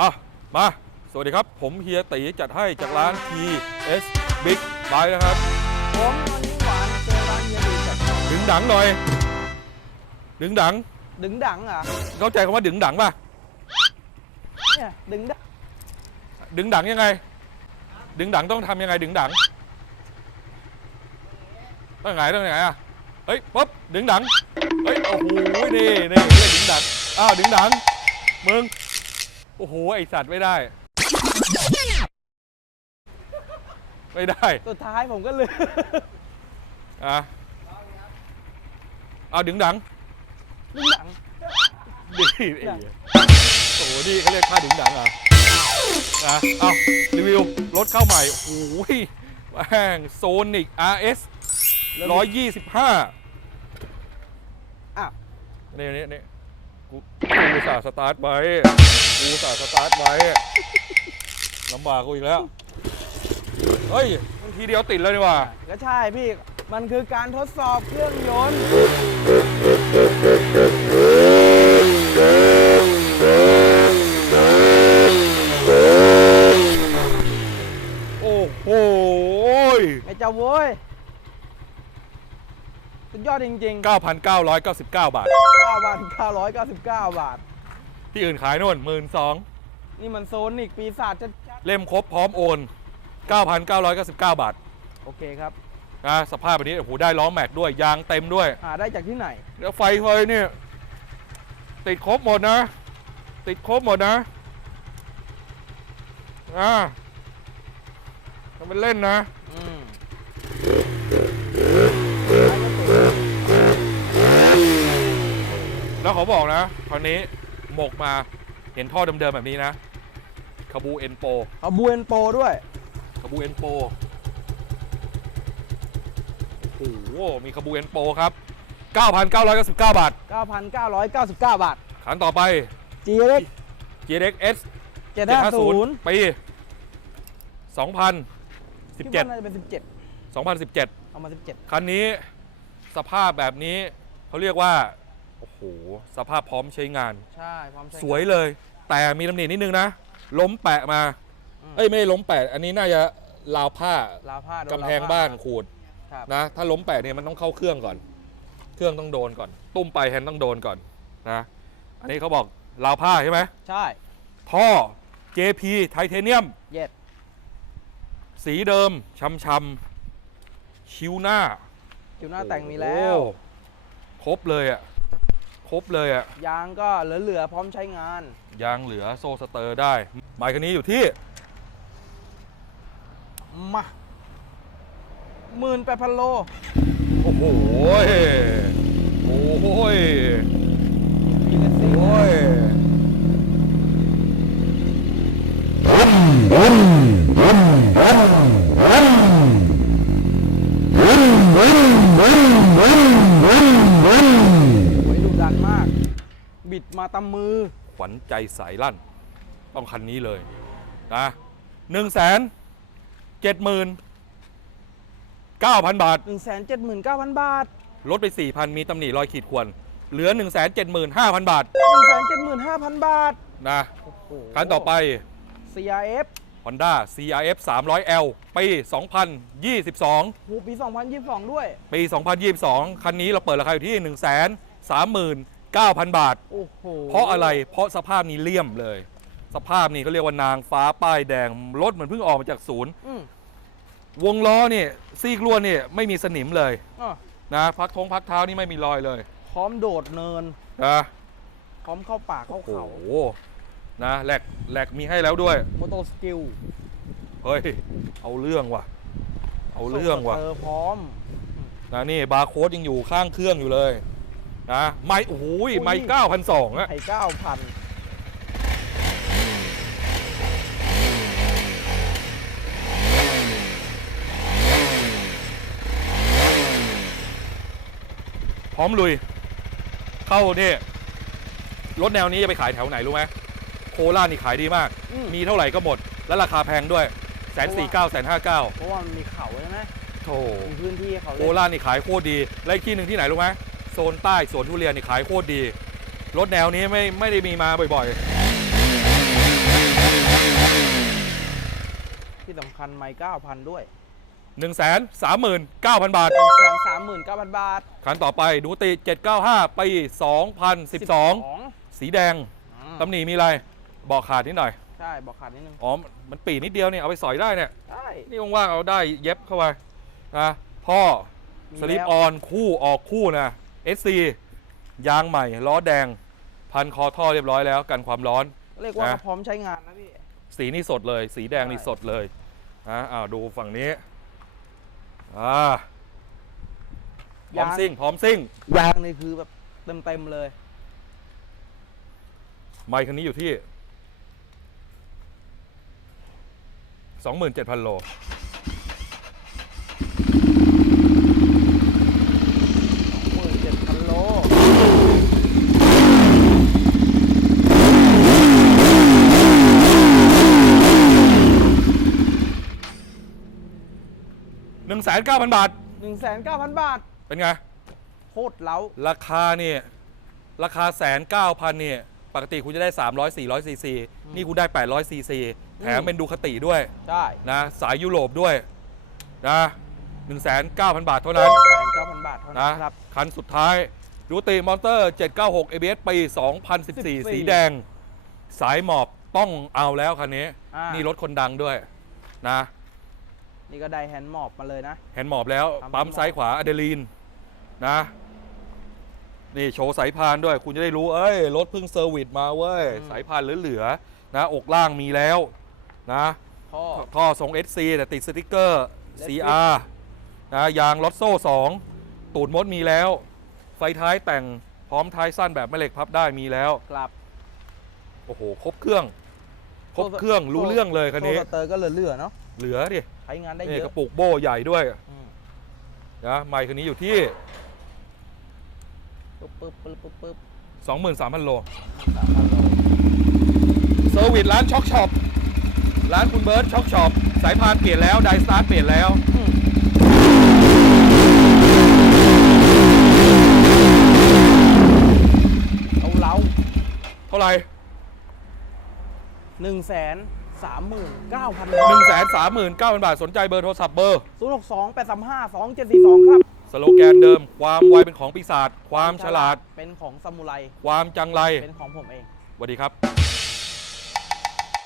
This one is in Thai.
อะ มา สวัสดีครับ ผมเฮียตีจัดให้จากร้าน TS Big Bike นะครับ ผมวันนี้หวานเจอร้านเฮียดีจัดดึงดังหน่อย ดึงดัง ดึงดังเหรอะเข้าใจคำว่าดึงดังป่ะ เนี่ยดึงดังดึงดังยังไง ดึงดังต้องทำยังไง ดึงดังต้องไงต้องไงอะ เฮ้ยปุ๊บดึงดัง เฮ้ย โอ้โห นี่นี่เรียกดึงดัง อ้าว ดึงดัง มึง โอ้โห ไอสัตว์ไม่ได้ ไม่ได้ สุดท้ายผมก็ลืม อะ เอาดึงดัง ดึงดังดีไอ้เหี้ยโอ้โห นี่เขาเรียกค่าดึงดังเหรออะ เอารีวิว รถเข้าใหม่ โอ้โหแม่งโซนิก RS 125 อ้าว นี่นี่นี่กูกู อุตสาห์สตาร์ทไว้กูอุตสาห์สตาร์ทไว้ลำบากกูอีกแล้ว เฮ้ยมันทีเดียวติดเลยนี่ว่า ก็ใช่พี่ มันคือการทดสอบเครื่องยนต์ โอ้โห ไอ้เจ้าโว้ย สุด ยอดจริงๆ 9,999 บาท 9,999 บาท ที่อื่นขายโน่นหมื่นสองนี่มันโซนิกปีศาจจะเล่มครบพร้อมโอน 9,999 บาทโอเคครับนะสภาพแบบนี้โอ้โหได้ล้อแม็กด้วยยางเต็มด้วยหาได้จากที่ไหน แล้วไฟเฮยเนี่ยติดครบหมดนะ ติดครบหมดนะอ่าทำเป็นเล่นนะ อืม แล้วเขาบอกนะคราวนี้หมกมาเห็นท่อเดิมๆแบบนี้นะคาบูเอ็นโปเอาบูเอนโปด้วยคาบูเอ็นโปโอ้โหมีคาบูเอ็นโปครับ 9,999 บาท 9,999 บาท ขันต่อไป GX GX S 750 750ปี คิด2017ว่าน่าจะเป็น17 2017 เอามา 17คันนี้สภาพแบบนี้เขาเรียกว่า โอ้โหสภาพพร้อมใช้งาน ใช่ความใช้สวยเลย แต่มีตำหนินิดนึงนะ ล้มแปะมาอืมเอ้ยไม่ได้ล้มแปะ อันนี้น่าจะราวผ้าลาวผ้าโดนกำแพงรวผ้บ้านขูดครับนะ ถ้าล้มแปะเนี่ยมันต้องเข้าเครื่องก่อน เครื่องต้องโดนก่อน ตุ้มไปแฮนด์ต้องโดนก่อนนะ อันนี้เขาบอกราวผ้าใช่ไหมใช่ท่อ JP ไทเทเนียม เย็ดสีเดิมช้ำๆชิวหน้าคิวหน้าแต่งมีแล้ว โอ้ครบเลยอะ ครบเลยอะยางก็เหลือๆพร้อมใช้งาน ยางเหลือโซ่สเตอร์ได้หมายคันนี้อยู่ที่มาหมื่นแปดพันโล โอ้โหยโอ้ยมีเลสซิ่งโอ้ย สวยดุดันมาก บิดมาตำมือ ขวัญใจสายลั่น ต้องคันนี้เลยนะหนึ่งแสนเจ็ดหมื่นเก้าพันบาท 179,000 บาท ลดไป4,000มีตำหนิรอยขีดข่วน เหลือ175,000บาท175,000 บาทนะโอ้โหคันต่อไป CRF Honda CRF 300L ปี 2022 หูปี 2022 ด้วย ปี 2022 คันนี้เราเปิดราคาอยู่ที่ 139,000 บาท โอ้โหเพราะอะไรเพราะสภาพนี้เลี่ยมเลย สภาพนี้เขาเรียกว่านางฟ้าป้ายแดงรถเหมือนเพิ่งออกมาจากศูนย์ อืมวงล้อเนี่ยซีกล้วนเนี่ยไม่มีสนิมเลยอะนะพักทงพักเท้านี่ไม่มีรอยเลยพร้อมโดดเนิน นะพร้อมเข้าป่าเข้าโอ้เขาโหนะแหลกแหลกมีให้แล้วด้วย โมโตสกิลเฮ้ย เอาเรื่องว่ะ เอาเรื่องว่ะเออพร้อมนะนี่บาร์โค้ดยังอยู่ข้างเครื่องอยู่เลย นะไม่โอ้โหอุ้ยไม่เก้าพันสองอะไข่เก้าพันพร้อมลุย เข้าเนี่ยรถแนวนี้จะไปขายแถวไหนรู้ไหมโคราชนี่ขายดีมาก มีเท่าไหร่ก็หมด และราคาแพงด้วยแสนสี่เก้าแสนห้าเก้าเพราะว่ามันมีเขาใช่ไหมโถมีพื้นที่ให้เขาโคเล่นราชนี่ขายโคตรดี และอีกที่หนึ่งที่ไหนรู้ไหมโซนใต้สวนทุเรียนนี่ขายโคตรดี รถแนวนี้ไม่ไม่ได้มีมาบ่อยๆคันไม่เก้าพันด้วย1 3 9 0 0 0 บาทหนึ่งแสนสามหมื่นเก้าพันบาทคันต่อไปดูติ 795 ปี 2012 สีแดงอ่าตำหนิมีอะไรบอกขาดนิดหน่อย ใช่ บอกขาดนิดนึงอ๋อ มันปีนิดเดียวเนี่ยเอาไปสอยได้เนี่ย ใช่นี่ว่างๆเอาได้เย็บเข้าไปนะพ่อมีสลิปแล้วออนคู่ออกคู่นะ SC ยางใหม่ ล้อแดง พันคอท่อเรียบร้อยแล้วกันความร้อน เรียกว่านะ พร้อมใช้งานนะพี่ สีนี่สดเลย สีแดงนี่ใช่ สดเลยนะอ้าวดูฝั่งนี้อ่าพร้อมซิ่งพร้อมซิ่งยางนี่คือแบบเต็มเต็มๆเลย ไมค์คันนี้อยู่ที่ 27,000 โล หมื่นเจ็ดพันโล 19,000บาทหนึ่งแสนเก้าพันบาท เป็นไง โคตรเล้า ราคาเนี่ยราคาแสนเก้าพันเนี่ยปกติคุณจะได้ 300 400ซีซีนี่คุณได้ 800ซีซีแถมเป็นดูคติด้วยใช่นะสายยุโรปด้วยนะ19,000 บาทเท่านั้นแสนเก้าพันบาทเท่านั้นะนครับ คันสุดท้ายดูติมอเตอร์ 796 ABS ปี 2014 14 สีแดง สายหมอบต้องเอาแล้วคันนี้ อ่านี่ นี่รถคนดังด้วยนะ นี่ก็ได้แฮนด์มอบมาเลยนะเห็นหมอบแล้วทำปั๊มให้หมอบซ้ายขวาอะดรีลีนนะ นี่โชว์สายพานด้วย คุณจะได้รู้ เอ้ย รถเพิ่งเซอร์วิสมาเว้ยสายพานเหลือๆนะ อกล่างมีแล้วนะ พ่อ ท่อทรง SC แต่ติดสติกเกอร์ Let's CR นะยางรถโซ่ 2 ตูดมดมีแล้ว ไฟท้ายแต่งพร้อมท้ายสั้นแบบแม่เหล็กพับได้มีแล้ว กลับโอ้โห ครบเครื่อง ครบเครื่องรู้เรื่องเลยคันนี้ โซ่สเตอร์ก็เหลือๆเนาะ เหลือดิใช้งานได้นี่เยกอะระปุกโบ้ใหญ่ด้วยอืมนะไมค์คันนี้อยู่ที่ ปึ๊บปึ๊บปึ๊บปึ๊บปึ๊บ23,000 โลสามพันโลเซอร์วิสร้านช็อกช็อปร้านคุณเบิร์ตช็อกช็อปสายพานเปลี่ยนแล้ว ไดสตาร์ทเปลี่ยนแล้ว อืมเอาเล้าเท่าไหร่หนึ่งแสน สามหมื่นเก้าพัน1 3 9 0 0 0 บาท สนใจเบอร์โทรศัพท์เบอร์ศูนย์หกสองแปดสามห้าสองเจ็ดสี่สองครับ สโลแกนเดิม ความไวเป็นของปีศาจ ความฉลาด เป็นของซามูไร ความจังไร เป็นของผมเองสวัสดีครับ